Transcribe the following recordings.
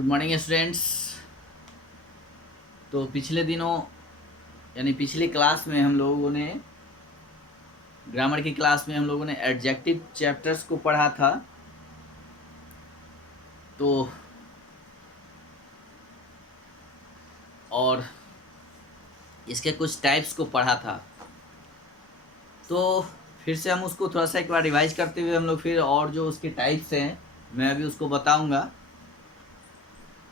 Good morning students. तो पिछले दिनों यानी पिछली क्लास में हम लोगों ने ग्रामर की क्लास में हम लोगों ने एडजेक्टिव चैप्टर्स को पढ़ा था। तो और इसके कुछ टाइप्स को पढ़ा था। तो फिर से हम उसको थोड़ा सा एक बार रिवाइज करते हुए हम लोग फिर और जो उसके टाइप्स हैं मैं अभी उसको बताऊंगा।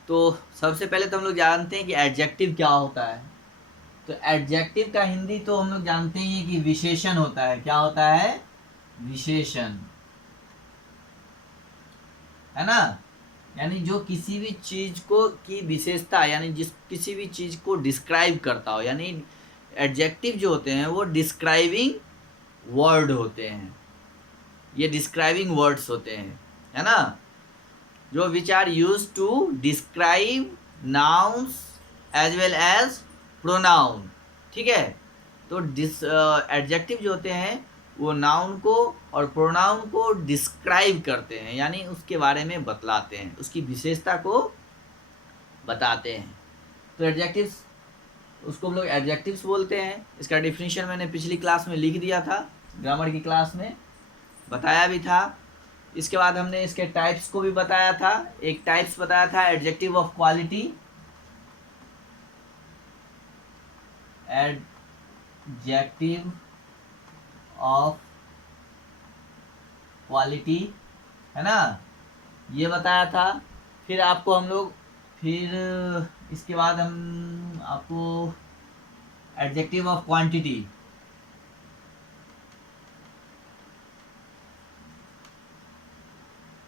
तो सबसे पहले तो हम लोग जानते हैं कि एडजेक्टिव क्या होता है। तो एडजेक्टिव का हिंदी तो हम लोग जानते ही हैं कि विशेषण होता है। क्या होता है? विशेषण, है ना। यानी जो किसी भी चीज को की विशेषता यानी जिस किसी भी चीज को डिस्क्राइब करता हो, यानी एडजेक्टिव जो होते हैं वो डिस्क्राइबिंग वर्ड होते हैं। ये डिस्क्राइबिंग वर्ड्स होते हैं, है ना, जो which are use to describe nouns as well as pronoun. ठीक है। तो एडजेक्टिव जो होते हैं वो नाउन को और प्रोनाउन को डिस्क्राइब करते हैं, यानी उसके बारे में बतलाते हैं, उसकी विशेषता को बताते हैं। तो एडजेक्टिव्स, उसको हम लोग एडजेक्टिव्स बोलते हैं। इसका डिफिनीशन मैंने पिछली क्लास में लिख दिया था, ग्रामर की क्लास में बताया भी था। इसके बाद हमने इसके टाइप्स को भी बताया था। एक टाइप्स बताया था adjective of quality, adjective of quality, है ना, ये बताया था। फिर आपको हम लोग फिर इसके बाद हम आपको एडजेक्टिव ऑफ क्वांटिटी,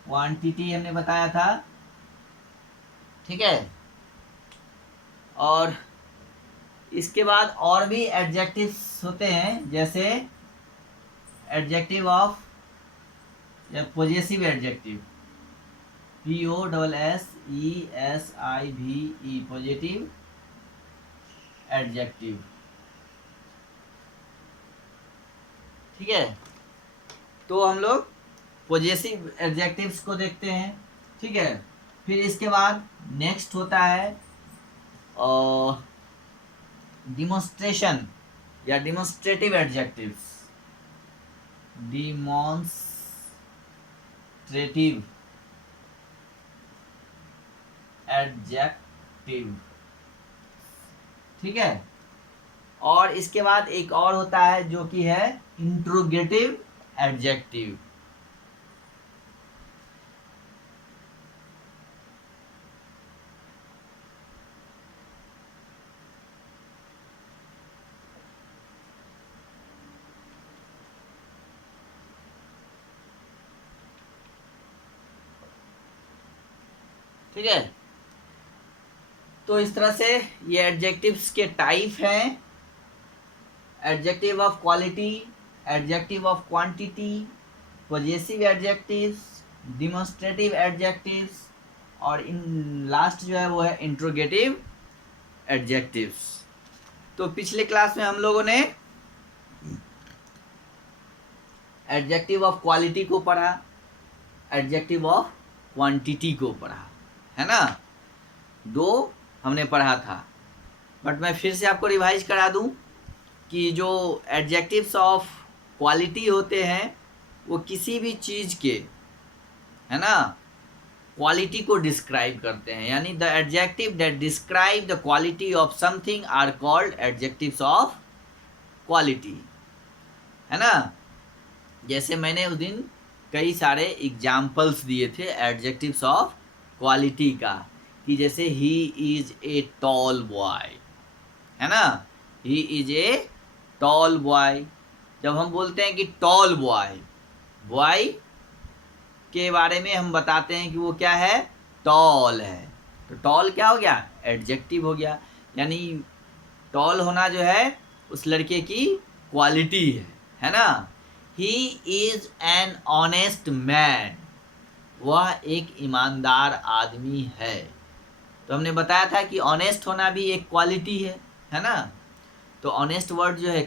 क्वांटिटी हमने बताया था। ठीक है। और इसके बाद और भी एडजेक्टिव्स होते हैं, जैसे एडजेक्टिव ऑफ या possessive adjective, POSSESIVE, positive adjective. ठीक है। तो हम लोग पॉजेसिव एडजेक्टिव्स को देखते हैं। ठीक है। फिर इसके बाद नेक्स्ट होता है डिमोन्स्ट्रेशन या डिमोन्स्ट्रेटिव एडजेक्टिव्स, डिमोन्स्ट्रेटिव एडजेक्टिव। ठीक है। और इसके बाद एक और होता है जो कि है इंट्रोगेटिव एडजेक्टिव। ठीक है। तो इस तरह से ये एडजेक्टिव्स के टाइप हैं, adjective of quality, adjective of quantity, possessive adjectives, demonstrative adjectives, और इन लास्ट जो है वो है इंट्रोगेटिव एडजेक्टिव्स। तो पिछले क्लास में हम लोगों ने एडजेक्टिव ऑफ क्वालिटी को पढ़ा, एडजेक्टिव ऑफ क्वांटिटी को पढ़ा, है ना, दो हमने पढ़ा था। बट मैं फिर से आपको रिवाइज करा दूं कि जो एडजेक्टिव्स ऑफ क्वालिटी होते हैं वो किसी भी चीज़ के, है ना, क्वालिटी को डिस्क्राइब करते हैं। यानी the adjective that describe the quality of something are called adjectives of quality, है ना। जैसे मैंने उस दिन कई सारे एग्जाम्पल्स दिए थे एडजेक्टिव्स ऑफ क्वालिटी का, कि जैसे he is a tall boy, है ना, he is a tall boy. जब हम बोलते हैं कि टॉल बॉय, बॉय के बारे में हम बताते हैं कि वो क्या है, टॉल है। तो टॉल क्या हो गया, एडजेक्टिव हो गया। यानी टॉल होना जो है उस लड़के की क्वालिटी है ना। He is an honest man, वह एक ईमानदार आदमी है। तो हमने बताया था कि ऑनेस्ट होना भी एक क्वालिटी है ना। तो ऑनेस्ट वर्ड जो है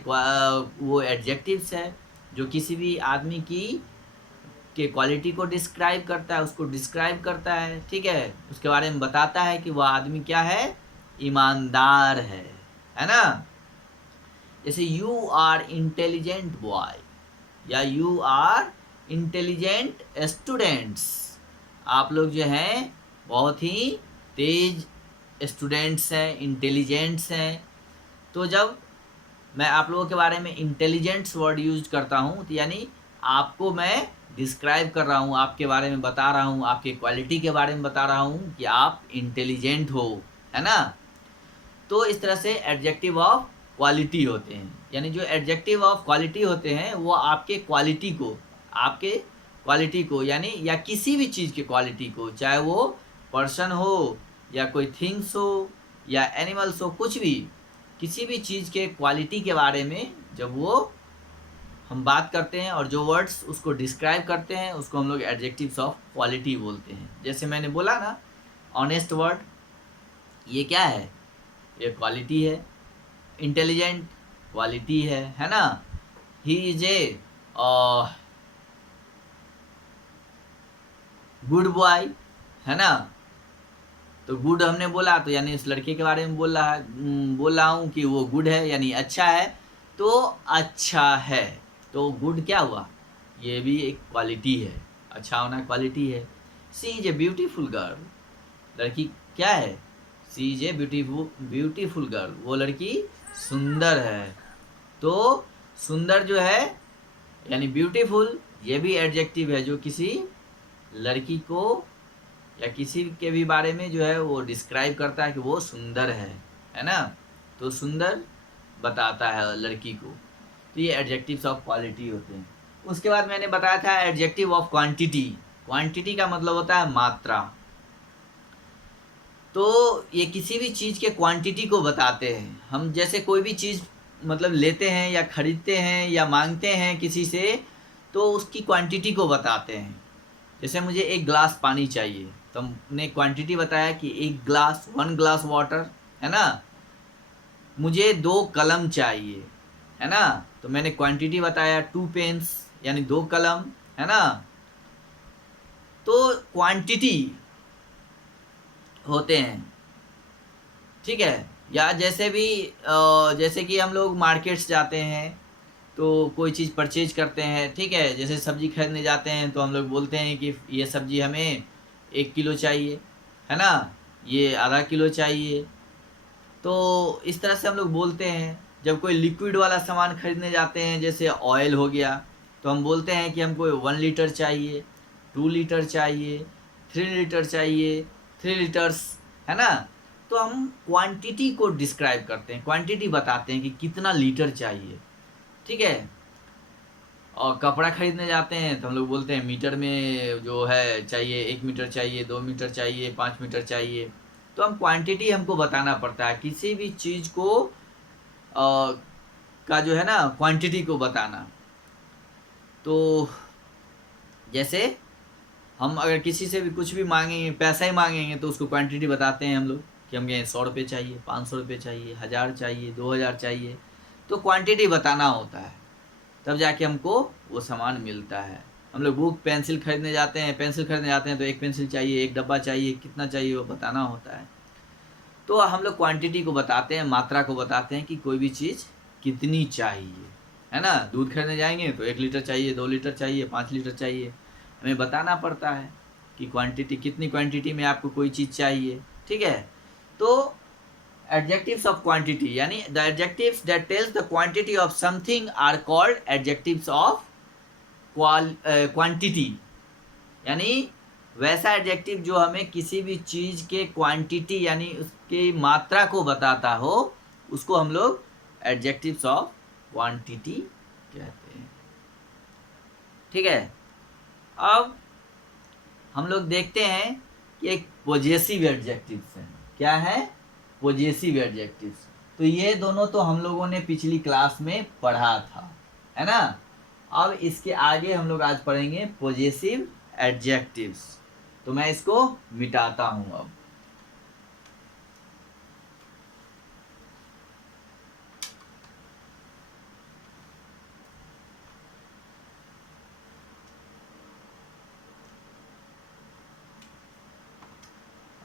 वो एडजेक्टिव्स है, जो किसी भी आदमी की के क्वालिटी को डिस्क्राइब करता है, उसको डिस्क्राइब करता है, ठीक है, उसके बारे में बताता है कि वह आदमी क्या है, ईमानदार है ना। जैसे यू आर इंटेलिजेंट बॉय या यू आर इंटेलिजेंट स्टूडेंट्स, आप लोग जो हैं बहुत ही तेज स्टूडेंट्स हैं, इंटेलिजेंट्स हैं। तो जब मैं आप लोगों के बारे में इंटेलिजेंट्स वर्ड यूज करता हूँ तो यानी आपको मैं डिस्क्राइब कर रहा हूँ, आपके बारे में बता रहा हूँ, आपके क्वालिटी के बारे में बता रहा हूँ कि आप इंटेलिजेंट हो, है ना। तो इस तरह से एडजेक्टिव ऑफ क्वालिटी होते हैं, यानी जो एडजेक्टिव ऑफ क्वालिटी होते हैं वो आपके क्वालिटी को, आपके क्वालिटी को यानी या किसी भी चीज़ के क्वालिटी को, चाहे वो पर्सन हो या कोई थिंग्स हो या एनिमल्स हो, कुछ भी, किसी भी चीज़ के क्वालिटी के बारे में जब वो हम बात करते हैं और जो वर्ड्स उसको डिस्क्राइब करते हैं उसको हम लोग एडजेक्टिव्स ऑफ क्वालिटी बोलते हैं। जैसे मैंने बोला ना, ऑनेस्ट वर्ड, ये क्या है, ये क्वालिटी है। इंटेलिजेंट क्वालिटी है ना। He is a good boy, है ना। तो गुड हमने बोला तो यानी उस लड़के के बारे में बोल रहा हूँ कि वो गुड है यानी अच्छा है, तो अच्छा है, तो गुड क्या हुआ, ये भी एक क्वालिटी है, अच्छा होना क्वालिटी है। सी इज ए ब्यूटीफुल गर्ल, लड़की क्या है, सी इज ए ब्यूटीफुल गर्ल, वो लड़की सुंदर है। तो सुंदर जो है यानी ब्यूटीफुल, ये भी एडजेक्टिव है जो किसी लड़की को या किसी के भी बारे में जो है वो डिस्क्राइब करता है कि वो सुंदर है ना। तो सुंदर बताता है लड़की को, तो ये एडजेक्टिव्स ऑफ क्वालिटी होते हैं। उसके बाद मैंने बताया था एडजेक्टिव ऑफ क्वांटिटी। क्वांटिटी का मतलब होता है मात्रा। तो ये किसी भी चीज़ के क्वांटिटी को बताते हैं। हम जैसे कोई भी चीज़ मतलब लेते हैं या ख़रीदते हैं या मांगते हैं किसी से, तो उसकी क्वांटिटी को बताते हैं। जैसे मुझे 1 ग्लास पानी चाहिए तो हमने क्वांटिटी बताया कि 1 ग्लास वाटर, है ना। मुझे 2 कलम चाहिए, है ना, तो मैंने क्वांटिटी बताया 2 पेन्स यानी 2 कलम, है ना। तो क्वांटिटी होते हैं, ठीक है। या जैसे भी जैसे कि हम लोग मार्केट्स जाते हैं तो कोई चीज़ परचेज करते हैं, ठीक है। जैसे सब्ज़ी खरीदने जाते हैं तो हम लोग बोलते हैं कि ये सब्ज़ी हमें 1 किलो चाहिए, है ना, ये आधा किलो चाहिए। तो इस तरह से हम लोग बोलते हैं। जब कोई लिक्विड वाला सामान खरीदने जाते हैं जैसे ऑयल हो गया, तो हम बोलते हैं कि हमको 1 लीटर चाहिए, 2 लीटर चाहिए, 3 लीटर चाहिए, 3 लीटर्स, है ना। तो हम क्वांटिटी को डिस्क्राइब करते हैं, क्वांटिटी बताते हैं कि कितना लीटर चाहिए, ठीक है। और कपड़ा खरीदने जाते हैं तो हम लोग बोलते हैं मीटर में जो है चाहिए, 1 मीटर चाहिए, 2 मीटर चाहिए, 5 मीटर चाहिए। तो हम क्वांटिटी हमको बताना पड़ता है, किसी भी चीज़ को का जो है ना क्वांटिटी को बताना। तो जैसे हम अगर किसी से भी कुछ भी मांगेंगे, पैसा ही मांगेंगे, तो उसको क्वांटिटी बताते हैं हम लोग कि हमें 100 रुपये चाहिए, 500 रुपये चाहिए, 1000 चाहिए, 2000 चाहिए। तो क्वांटिटी बताना होता है, तब जाके हमको वो सामान मिलता है। हम लोग बुक पेंसिल खरीदने जाते हैं, तो 1 पेंसिल चाहिए, 1 डब्बा चाहिए, कितना चाहिए वो बताना होता है। तो हम लोग क्वांटिटी को बताते हैं, मात्रा को बताते हैं कि कोई भी चीज़ कितनी चाहिए, है ना। दूध खरीदने जाएंगे तो 1 लीटर चाहिए, 2 लीटर चाहिए, 5 लीटर चाहिए, हमें बताना पड़ता है कि क्वांटिटी कितनी क्वांटिटी में आपको कोई चीज़ चाहिए, ठीक है। तो adjectives of quantity यानी the adjectives that tells the quantity of something are called adjectives of quantity। यानी वैसा एडजेक्टिव जो हमें किसी भी चीज़ के क्वांटिटी यानी उसकी मात्रा को बताता हो, उसको हम लोग एडजेक्टिव्स ऑफ क्वांटिटी कहते हैं, ठीक है। अब हम लोग देखते हैं कि एक पॉजेसिव एडजेक्टिव्स हैं। क्या है, पॉजेसिव एडजेक्टिव्स। तो ये दोनों तो हम लोगों ने पिछली क्लास में पढ़ा था, है ना। अब इसके आगे हम लोग आज पढ़ेंगे पॉजेसिव एडजेक्टिव्स। तो मैं इसको मिटाता हूं अब।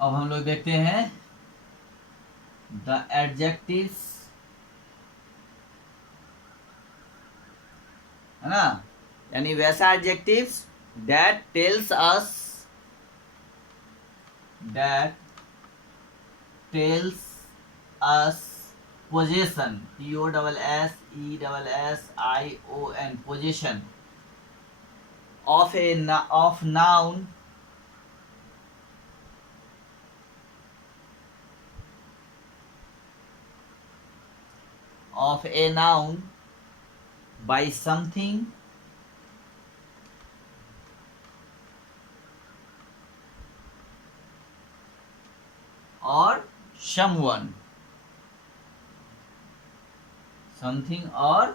अब हम लोग देखते हैं द एडजेक्टिव्स, है ना, यानी वैसा adjectives that tells us, that tells us possession, POSSESSION, possession of of noun, of a noun by something or someone, something or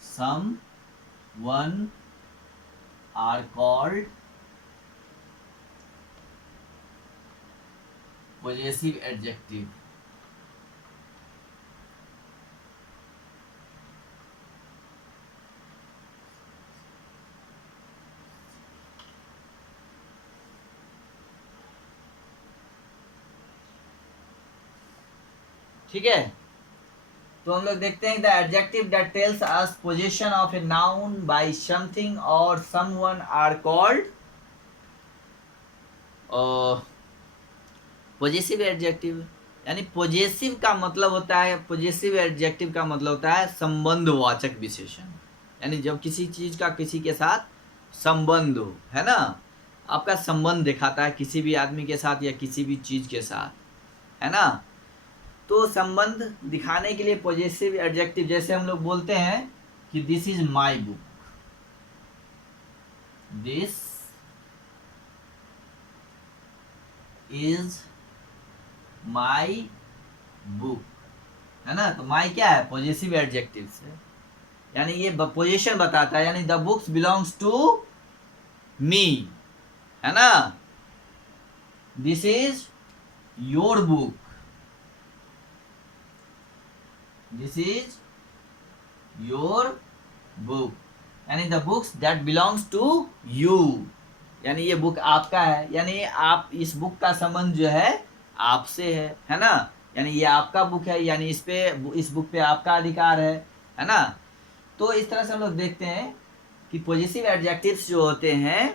someone are called possessive adjective. ठीक है, तो हम लोग देखते हैं the adjective that tells us position of a noun by something और someone are called positive adjective. यानी positive का मतलब होता है, पॉजिटिव एडजेक्टिव का मतलब होता है संबंधवाचक विशेषण। यानी जब किसी चीज का किसी के साथ संबंध हो, है ना, आपका संबंध दिखाता है किसी भी आदमी के साथ या किसी भी चीज के साथ, है ना, तो संबंध दिखाने के लिए पॉजिटिव एडजेक्टिव, जैसे हम लोग बोलते हैं कि this is my book, this is my book, है ना, तो माई क्या है, पॉजिटिव एडजेक्टिव से, यानी ये पोजीशन बताता है, यानी the books belongs to me, है ना, this is your book, this is your book, यानी the books that belongs to you, यानी ये बुक आपका है, यानी आप इस बुक का संबंध जो है आपसे है ना, यानी ये आपका बुक है, यानी इस बुक पे आपका अधिकार है ना। तो इस तरह से हम लोग देखते हैं कि पॉजिटिव एडजेक्टिव्स जो होते हैं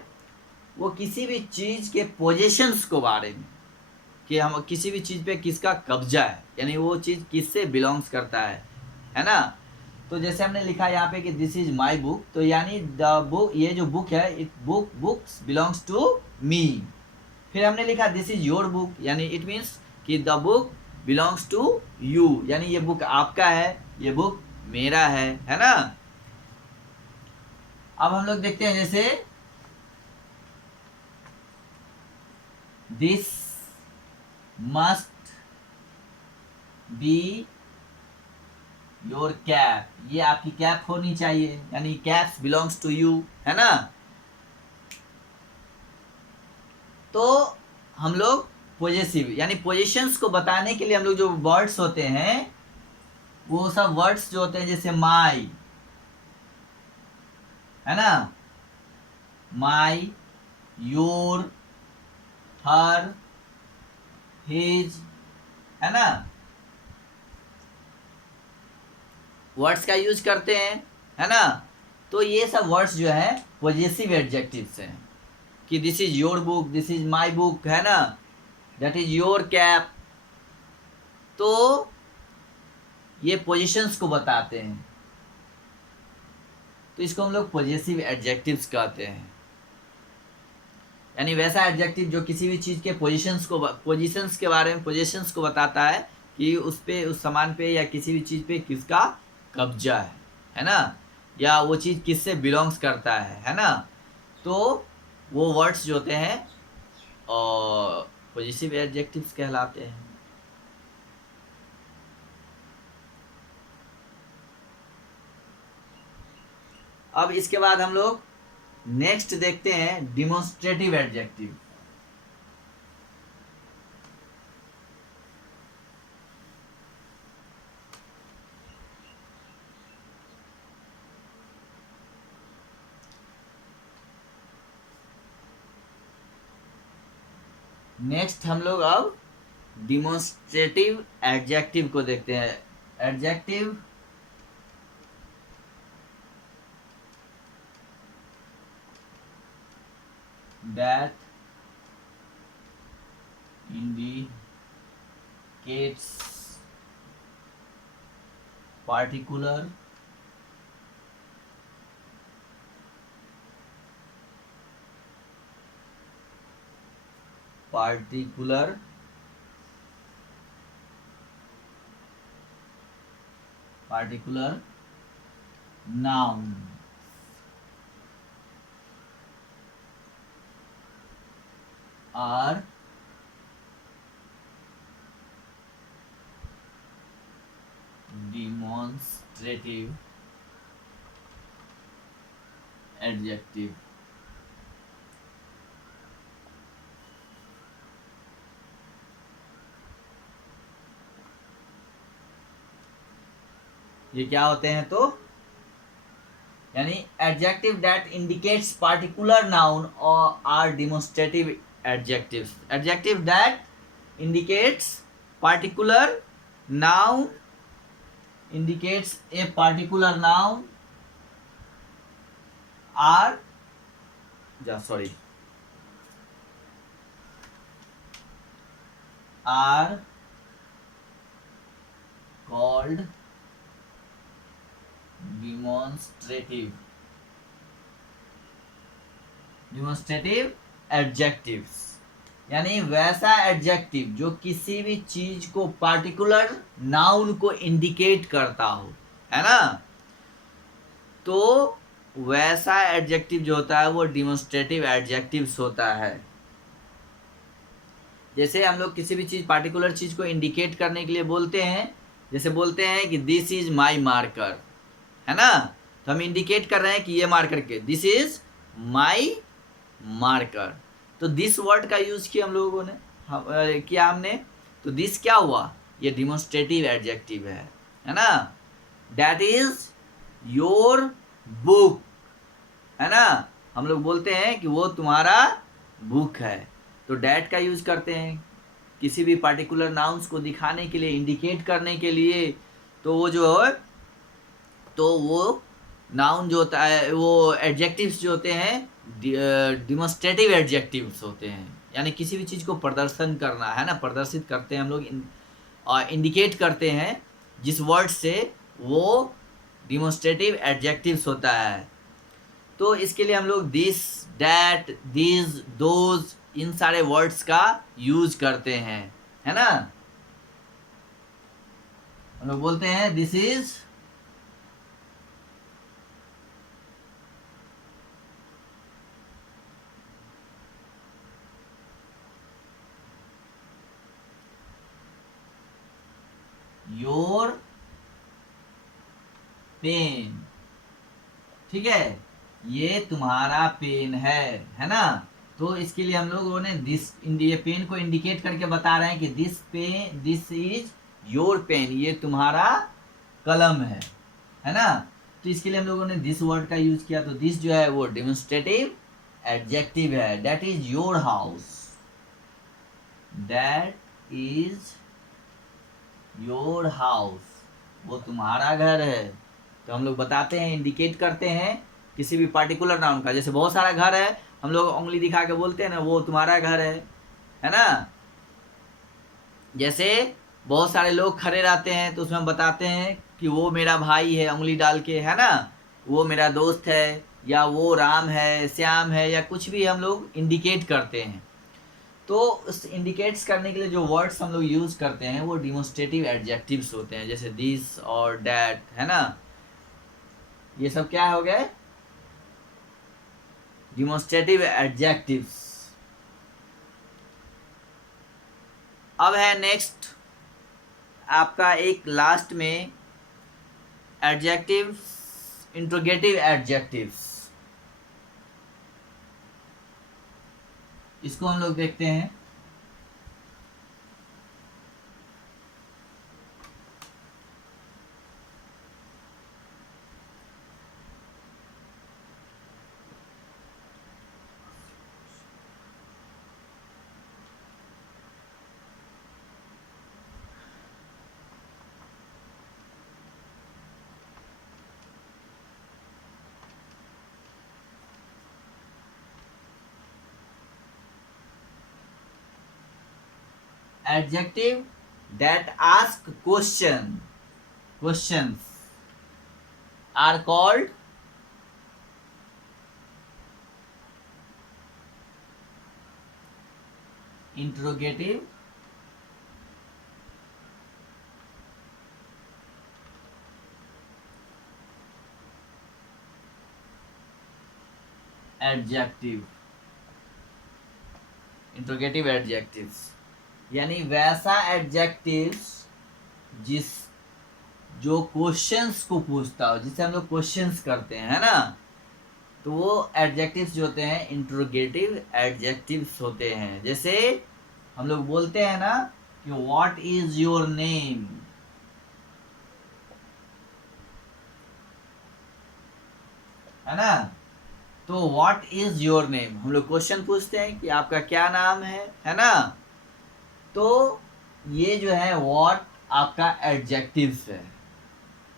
वो किसी भी चीज के पोजीशंस को बारे में, कि हम किसी भी चीज पे किसका कब्जा है, यानी वो चीज किससे बिलोंग्स करता है ना। तो जैसे हमने लिखा यहाँ पे कि दिस इज माई बुक, तो यानी द बुक, ये जो बुक है, it books belongs to me. फिर हमने लिखा दिस इज योर बुक, यानी इट मीन्स कि the book belongs to you, यानी ये बुक आपका है, ये बुक मेरा है ना। अब हम लोग देखते हैं जैसे this must be your cap, ये आपकी कैप होनी चाहिए, यानी कैप्स बिलोंग्स टू यू, है ना। तो हम लोग पॉजिटिव यानी पोजीशंस को बताने के लिए हम लोग जो वर्ड्स होते हैं वो सब वर्ड्स जो होते हैं, जैसे माई, है ना, माई, योर, हर, हिज, है ना, वर्ड्स का यूज करते हैं, है ना। तो ये सब वर्ड्स जो है पॉजिटिव एडजेक्टिव्स हैं, कि this is your book, this is my book, है ना, दैट इज योर कैप, तो ये पोजीशंस को बताते हैं, तो इसको हम लोग पॉजिटिव एडजेक्टिव्स कहते हैं। यानी वैसा एडजेक्टिव जो किसी भी चीज के पोजीशंस के बारे में, पोजीशंस को बताता है कि उस पे, उस सामान पे या किसी भी चीज पे किसका कब्जा है ना, या वो चीज किससे बिलोंग्स करता है ना। तो वो वर्ड्स जो होते हैं और पॉजिटिव एडजेक्टिव्स कहलाते हैं। अब इसके बाद हम लोग नेक्स्ट देखते हैं डिमोन्स्ट्रेटिव एडजेक्टिव। नेक्स्ट हम लोग अब डिमोन्स्ट्रेटिव एडजेक्टिव को देखते हैं। Adjective that indicates particular particular particular noun are demonstrative adjective। ये क्या होते हैं? तो यानी adjective that indicates particular noun और are demonstrative adjectives. Adjective that indicates particular noun indicates a particular noun are are called demonstrative adjectives। यानी वैसा adjective जो किसी भी चीज को पार्टिकुलर नाउन को इंडिकेट करता हो, है ना, तो वैसा एडजेक्टिव जो होता है वो डिमोन्स्ट्रेटिव एडजेक्टिव्स होता है। जैसे हम लोग किसी भी चीज पार्टिकुलर चीज को इंडिकेट करने के लिए बोलते हैं, जैसे बोलते हैं कि दिस इज माई मार्कर, है ना, तो हम इंडिकेट कर रहे हैं कि ये मार्कर के, दिस इज माई मार्कर। तो दिस वर्ड का यूज किया हम लोगों ने, किया हमने, तो दिस क्या हुआ? ये डिमोन्स्ट्रेटिव एडजेक्टिव है ना। दैट इज योर बुक, है ना, हम लोग बोलते हैं कि वो तुम्हारा बुक है, तो डैट का यूज करते हैं किसी भी पार्टिकुलर नाउन्स को दिखाने के लिए, इंडिकेट करने के लिए। तो वो जो है, तो वो नाउन जो होता है, वो एडजेक्टिव्स जो होते हैं डिमोन्स्ट्रेटिव एडजेक्टिव्स होते हैं। यानी किसी भी चीज़ को प्रदर्शन करना, है ना, प्रदर्शित करते हैं हम लोग, इंडिकेट करते हैं जिस वर्ड से, वो डिमोन्स्ट्रेटिव एडजेक्टिव्स होता है। तो इसके लिए हम लोग दिस, डैट, दिस, दोज, इन सारे वर्ड्स का यूज करते हैं, है ना। हम लोग बोलते हैं दिस इज योर पेन, ठीक है, ये तुम्हारा पेन है ना। तो इसके लिए हम लोगों ने दिस, ये पेन को इंडिकेट करके बता रहे हैं कि this pen, this is your pen, ये तुम्हारा कलम है ना। तो इसके लिए हम लोगों ने दिस वर्ड का यूज किया। तो दिस जो है वो डिमोन्स्ट्रेटिव एडजेक्टिव है। That is your house, that is your house, वो तुम्हारा घर है। तो हम लोग बताते हैं, इंडिकेट करते हैं किसी भी पार्टिकुलर नाउन का। जैसे बहुत सारा घर है, हम लोग उंगली दिखा के बोलते हैं ना, वो तुम्हारा घर है ना। जैसे बहुत सारे लोग खड़े रहते हैं, तो उसमें हम बताते हैं कि वो मेरा भाई है, उंगली डाल के, है ना, वो मेरा दोस्त है, या वो राम है, श्याम है, या कुछ भी हम लोग इंडिकेट करते हैं। तो उस इंडिकेट्स करने के लिए जो वर्ड्स हम लोग यूज करते हैं वो डिमोन्स्ट्रेटिव एडजेक्टिव्स होते हैं। जैसे दिस और डैट, है ना, ये सब क्या हो गए? Demonstrative adjectives. अब है नेक्स्ट आपका एक लास्ट में एडजेक्टिव्स, इंट्रोगेटिव एडजेक्टिव्स। इसको हम लोग देखते हैं। Adjective that ask questions are called interrogative adjective. Interrogative adjectives यानी वैसा एडजेक्टिव्स जो क्वेश्चंस को पूछता हो, जिसे हम लोग क्वेश्चंस करते हैं, है ना, तो वो एडजेक्टिव्स जो होते हैं इंट्रोगेटिव एडजेक्टिव्स होते हैं। जैसे हम लोग बोलते हैं ना कि व्हाट इज योर नेम, है ना, तो व्हाट इज योर नेम हम लोग क्वेश्चन पूछते हैं कि आपका क्या नाम है ना। तो ये जो है व्हाट आपका एडजेक्टिव्स है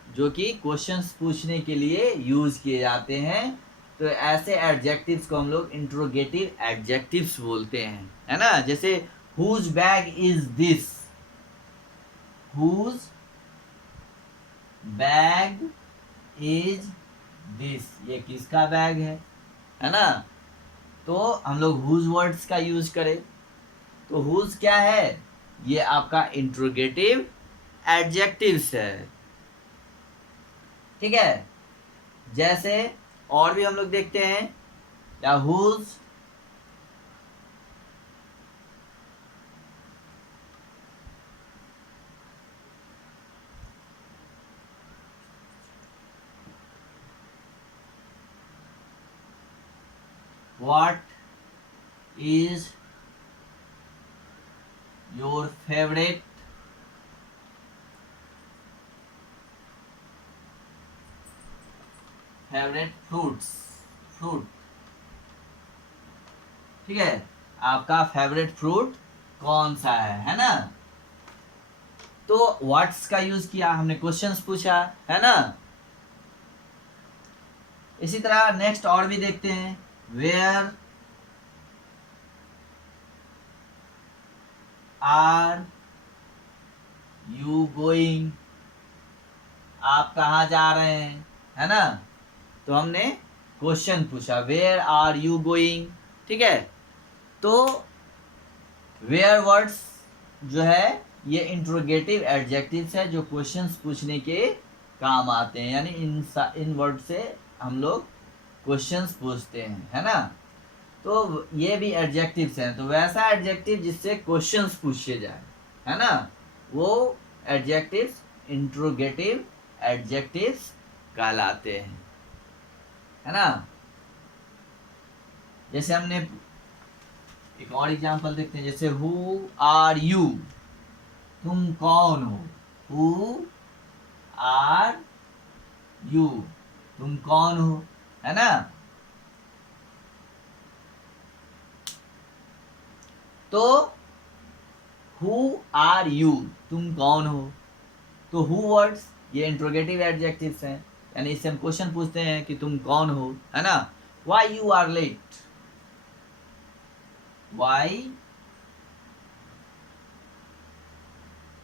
जो कि क्वेश्चंस पूछने के लिए यूज किए जाते हैं। तो ऐसे एडजेक्टिव्स को हम लोग इंट्रोगेटिव एडजेक्टिव्स बोलते हैं, है ना। जैसे whose bag is this, whose bag is this, ये किसका बैग है ना। तो हम लोग हुज वर्ड्स का यूज करें तो हुज क्या है, ये आपका इंट्रोगेटिव एडजेक्टिव्स है, ठीक है। जैसे और भी हम लोग देखते हैं या whose what is your favourite fruit, ठीक है, आपका फेवरेट फ्रूट कौन सा है ना। तो व्हाट्स का यूज किया, हमने क्वेश्चंस पूछा, है ना। इसी तरह नेक्स्ट और भी देखते हैं, वेयर आर यू गोइंग, आप कहाँ जा रहे हैं, है ना। तो हमने क्वेश्चन पूछा वेयर आर यू गोइंग, ठीक है। तो वेयर वर्ड्स जो है ये इंट्रोगेटिव एडजेक्टिव्स है जो क्वेश्चंस पूछने के काम आते हैं, यानी इन वर्ड से हम लोग क्वेश्चंस पूछते हैं, है ना। तो ये भी एडजेक्टिव्स हैं। तो वैसा एडजेक्टिव जिससे क्वेश्चंस पूछे जाए, है ना, वो एडजेक्टिव्स इंट्रोगेटिव एडजेक्टिव्स कहलाते हैं, है ना। जैसे हमने एक और एग्जांपल देखते हैं, जैसे हु आर यू, तुम कौन हो, हु आर यू, तुम कौन हो, है ना। तो हु आर यू, तुम कौन हो, तो हु वर्ड्स ये इंट्रोगेटिव एडजेक्टिव्स हैं, यानी इससे हम क्वेश्चन पूछते हैं कि तुम कौन हो, है ना। Why you are late, why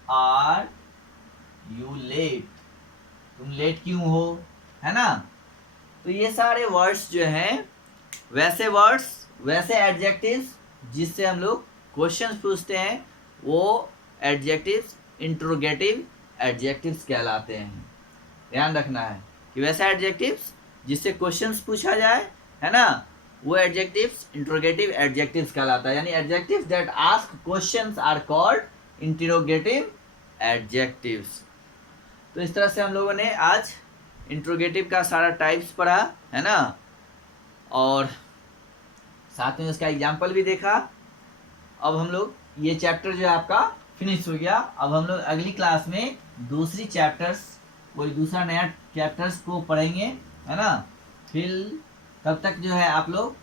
are you late, तुम लेट क्यों हो, है ना। तो ये सारे वर्ड्स जो हैं वैसे वर्ड्स, वैसे एडजेक्टिव्स जिससे हम लोग क्वेश्चंस पूछते हैं, वो एडजेक्टिव्स इंट्रोगेटिव एडजेक्टिव्स कहलाते हैं। ध्यान रखना है कि वैसा एडजेक्टिव्स जिससे क्वेश्चंस पूछा जाए, है ना, वो एडजेक्टिव्स इंट्रोगेटिव एडजेक्टिव्स कहलाता है। यानी adjectives that ask questions are called interrogative adjectives. तो इस तरह से हम लोगों ने आज इंट्रोगेटिव का सारा टाइप्स पढ़ा, है ना, और साथ में उसका एग्जाम्पल भी देखा। अब हम लोग ये चैप्टर जो है आपका फिनिश हो गया। अब हम लोग अगली क्लास में दूसरी चैप्टर्स, कोई दूसरा नया चैप्टर्स को पढ़ेंगे, है ना। फिर तब तक जो है आप लोग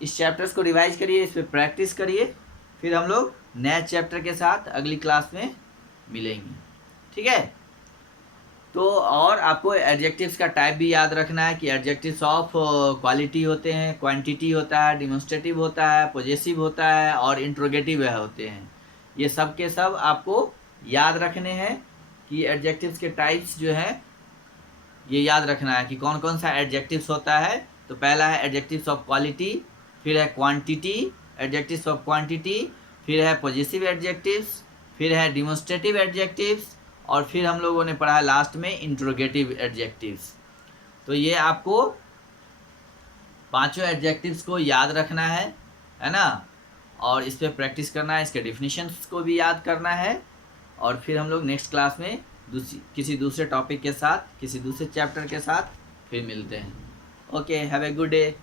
इस चैप्टर्स को रिवाइज करिए, इस पर प्रैक्टिस करिए, फिर हम लोग नए चैप्टर के साथ अगली क्लास में मिलेंगे, ठीक है। तो और आपको एडजेक्टिव्स का टाइप भी याद रखना है कि एडजेक्टिव्स ऑफ क्वालिटी होते हैं, क्वांटिटी होता है, डिमोन्स्ट्रेटिव होता है, पॉजेसिव होता है और इंट्रोगेटिव होते हैं। ये सब के सब आपको याद रखने हैं कि एडजेक्टिव्स के टाइप्स जो हैं ये याद रखना है कि कौन कौन सा एडजेक्टिव्स होता है। तो पहला है एडजेक्टिव्स ऑफ क्वालिटी, फिर है क्वांटिटी, एडजेक्टिव्स ऑफ क्वांटिटी, फिर है पॉजेसिव एडजेक्टिव्स, फिर है डिमोन्स्ट्रेटिव एडजेक्टिव्स और फिर हम लोगों ने पढ़ा लास्ट में इंट्रोगेटिव एडजेक्टिव्स। तो ये आपको पांचों एडजेक्टिव्स को याद रखना है ना, और इस पर प्रैक्टिस करना है, इसके डिफिनीशंस को भी याद करना है। और फिर हम लोग नेक्स्ट क्लास में किसी दूसरे टॉपिक के साथ, किसी दूसरे चैप्टर के साथ फिर मिलते हैं। Okay, have a good day.